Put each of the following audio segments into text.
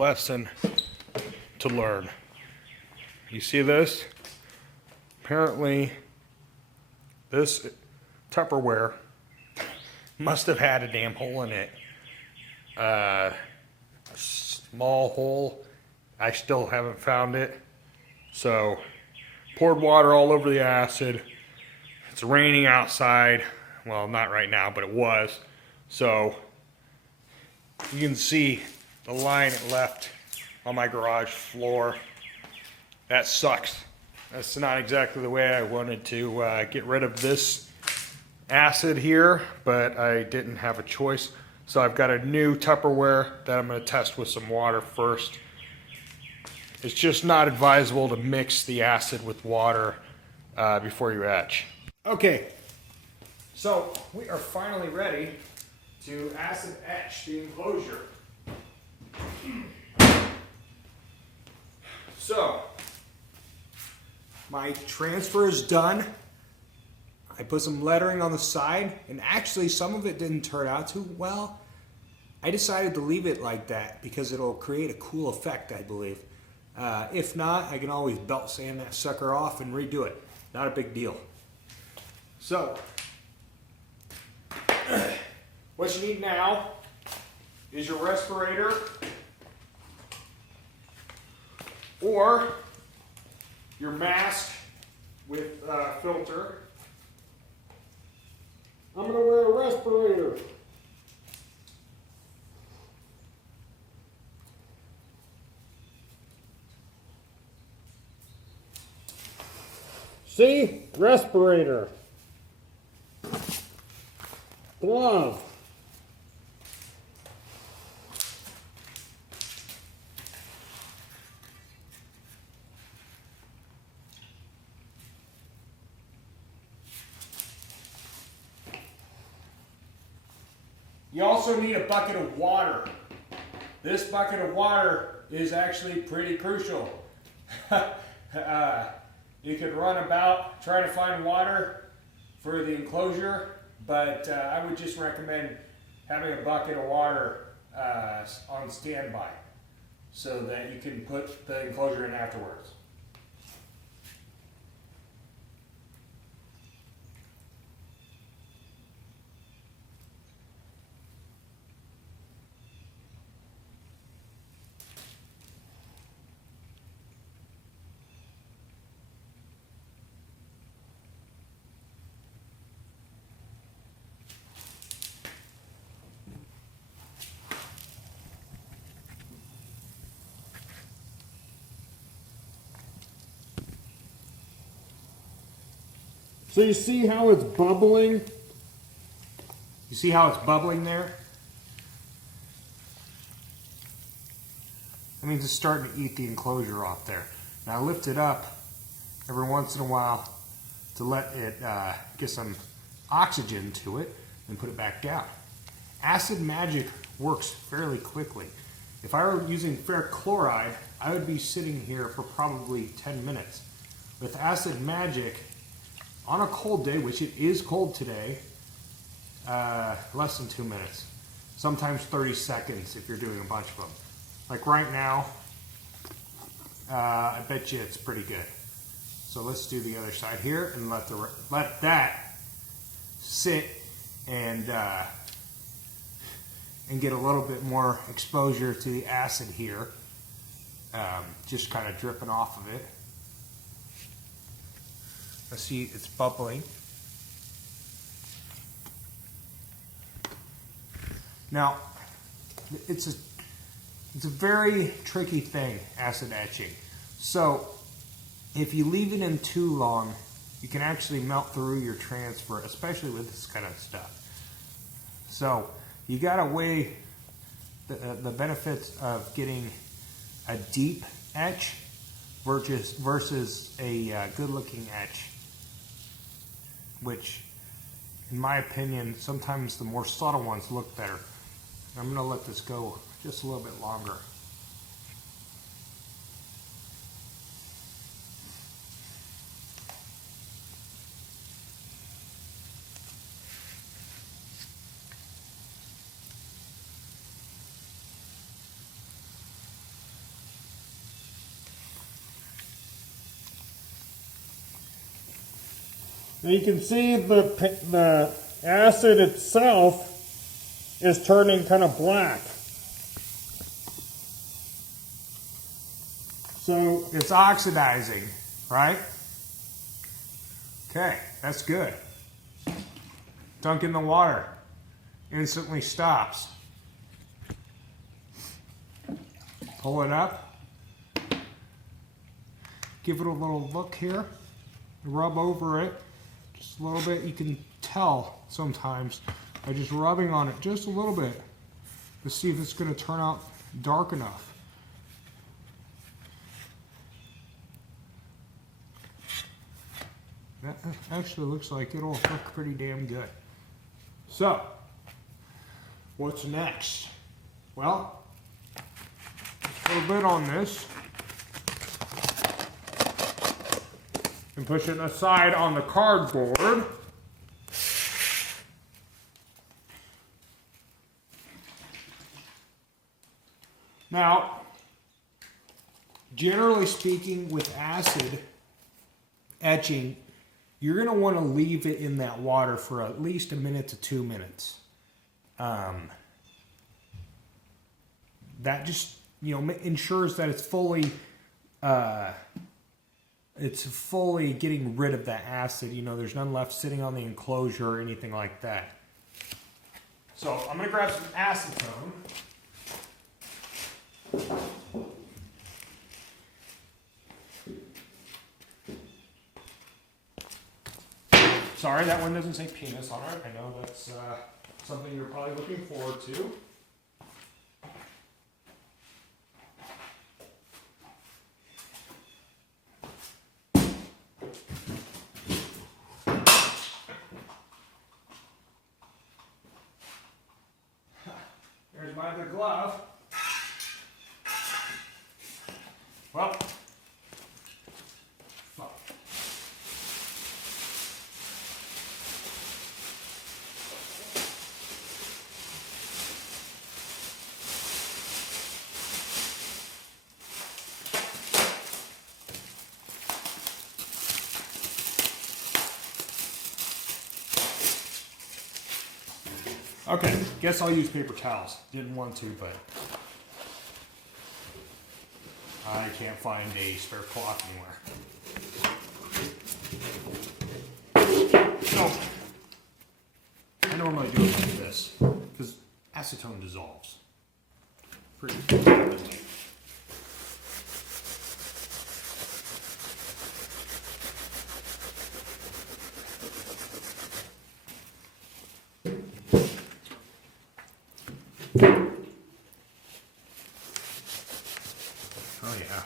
lesson to learn. You see this? Apparently, this Tupperware must have had a damn hole in it. A small hole. I still haven't found it. So, poured water all over the acid. It's raining outside. Well, not right now, but it was. So, you can see the line it left on my garage floor. That sucks. That's not exactly the way I wanted to get rid of this acid here, but I didn't have a choice. So I've got a new Tupperware that I'm going to test with some water first. It's just not advisable to mix the acid with water before you etch. Okay, so we are finally ready to acid etch the enclosure. So, my transfer is done. I put some lettering on the side, and actually some of it didn't turn out too well. I decided to leave it like that because it'll create a cool effect, I believe. If not, I can always belt sand that sucker off and redo it. Not a big deal. So, what you need now is your respirator or your mask with filter. I'm going to wear a respirator. See? Respirator. Glove. You also need a bucket of water. This bucket of water is actually pretty crucial. You could run about trying to find water for the enclosure, but I would just recommend having a bucket of water on standby so that you can put the enclosure in afterwards. So you see how it's bubbling? You see how it's bubbling there? That means it's starting to eat the enclosure off there. Now I lift it up every once in a while to let it get some oxygen to it and put it back down. Acid magic works fairly quickly. If I were using ferric chloride, I would be sitting here for probably 10 minutes. With acid magic, on a cold day, which it is cold today, less than 2 minutes. Sometimes 30 seconds if you're doing a bunch of them. Like right now, I bet you it's pretty good. So let's do the other side here and let that sit and get a little bit more exposure to the acid here. Just kind of dripping off of it. Let's see, it's bubbling. Now, it's a very tricky thing, acid etching. So, if you leave it in too long, you can actually melt through your transfer, especially with this kind of stuff. So, you gotta weigh the benefits of getting a deep etch versus a good-looking etch, which, in my opinion, sometimes the more subtle ones look better. I'm going to let this go just a little bit longer. Now you can see the acid itself is turning kind of black. So it's oxidizing, right? Okay, that's good. Dunk in the water. Instantly stops. Pull it up. Give it a little look here. Rub over it just a little bit. You can tell sometimes by just rubbing on it just a little bit to see if it's going to turn out dark enough. That actually looks like it'll look pretty damn good. So, what's next? Well, let's put a lid on this and push it aside on the cardboard. Now, generally speaking, with acid etching, you're going to want to leave it in that water for at least 1 minute to 2 minutes. That just, ensures that it's fully getting rid of that acid. There's none left sitting on the enclosure or anything like that. So I'm going to grab some acetone. Sorry, that one doesn't say penis on it. I know that's something you're probably looking forward to. There's my other glove. Well, okay, guess I'll use paper towels. Didn't want to, but I can't find a spare cloth anywhere. So, I normally do it like this, because acetone dissolves pretty rapidly. Oh yeah.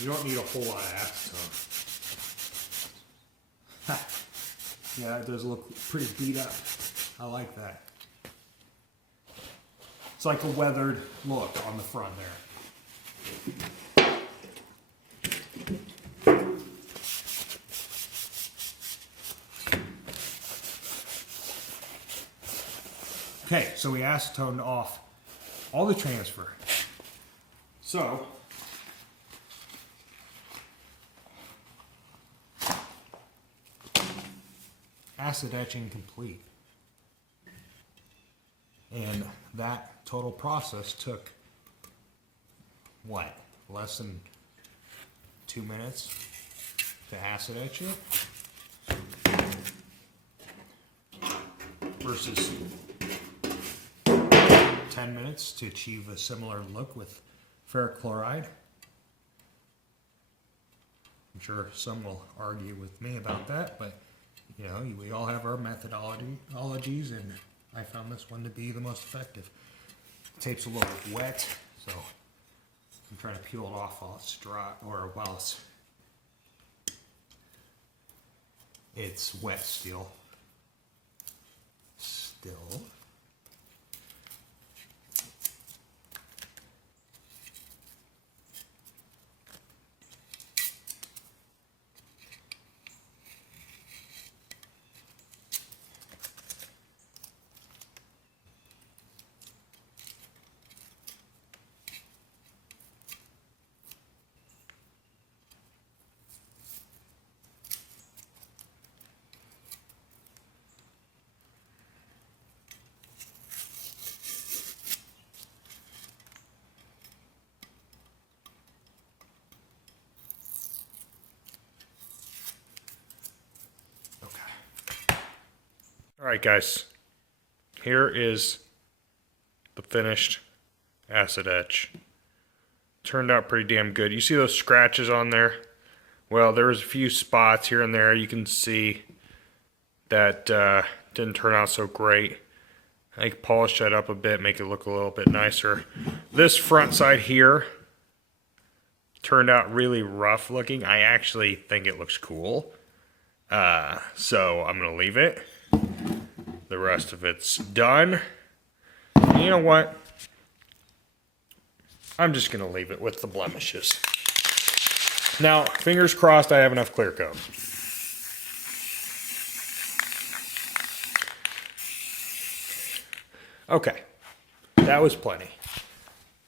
You don't need a whole lot of acetone. Yeah, it does look pretty beat up. I like that. It's like a weathered look on the front there. Okay, so we acetoned off all the transfer. So, acid etching complete. And that total process took, what, less than 2 minutes to acid etch it? Versus 10 minutes to achieve a similar look with ferric chloride. I'm sure some will argue with me about that, but we all have our methodologies, and I found this one to be the most effective. The tape's a little bit wet, so I'm trying to peel it off while it's dry, or while it's wet still. Alright guys, here is the finished acid etch. Turned out pretty damn good. You see those scratches on there? Well, there was a few spots here and there. You can see that didn't turn out so great. I can polish that up a bit, make it look a little bit nicer. This front side here turned out really rough looking. I actually think it looks cool. So I'm gonna leave it. The rest of it's done. And you know what? I'm just gonna leave it with the blemishes. Now, fingers crossed I have enough clear coat. Okay, that was plenty.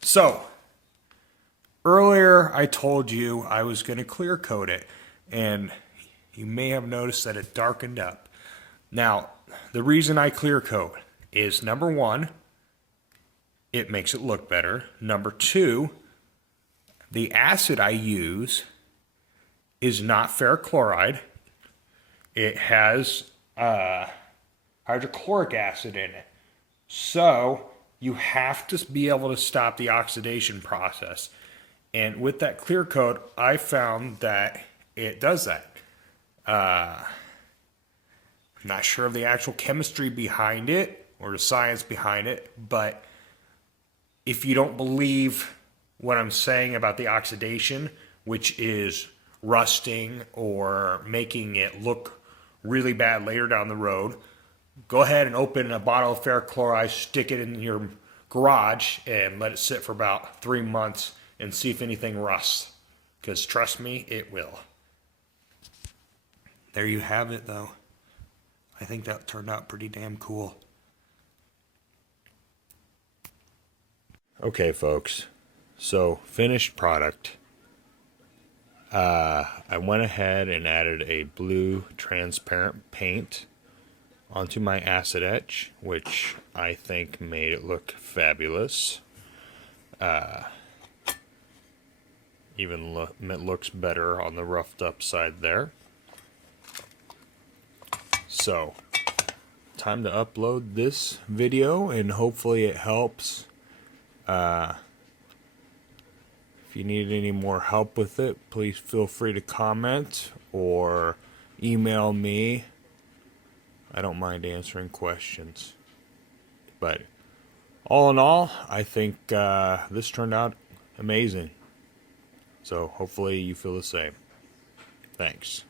So, earlier I told you I was gonna clear coat it, and you may have noticed that it darkened up. Now, the reason I clear coat is number one, it makes it look better. Number two, the acid I use is not ferric chloride. It has hydrochloric acid in it. So you have to be able to stop the oxidation process. And with that clear coat, I found that it does that. I'm not sure of the actual chemistry behind it or the science behind it, but if you don't believe what I'm saying about the oxidation, which is rusting or making it look really bad later down the road, go ahead and open a bottle of ferric chloride, stick it in your garage, and let it sit for about 3 months and see if anything rusts. Because trust me, it will. There you have it, though. I think that turned out pretty damn cool. Okay, folks. So, finished product. I went ahead and added a blue transparent paint onto my acid etch, which I think made it look fabulous. Even it looks better on the roughed up side there. So, time to upload this video, and hopefully it helps. If you need any more help with it, please feel free to comment or email me. I don't mind answering questions. But all in all, I think this turned out amazing. So hopefully you feel the same. Thanks.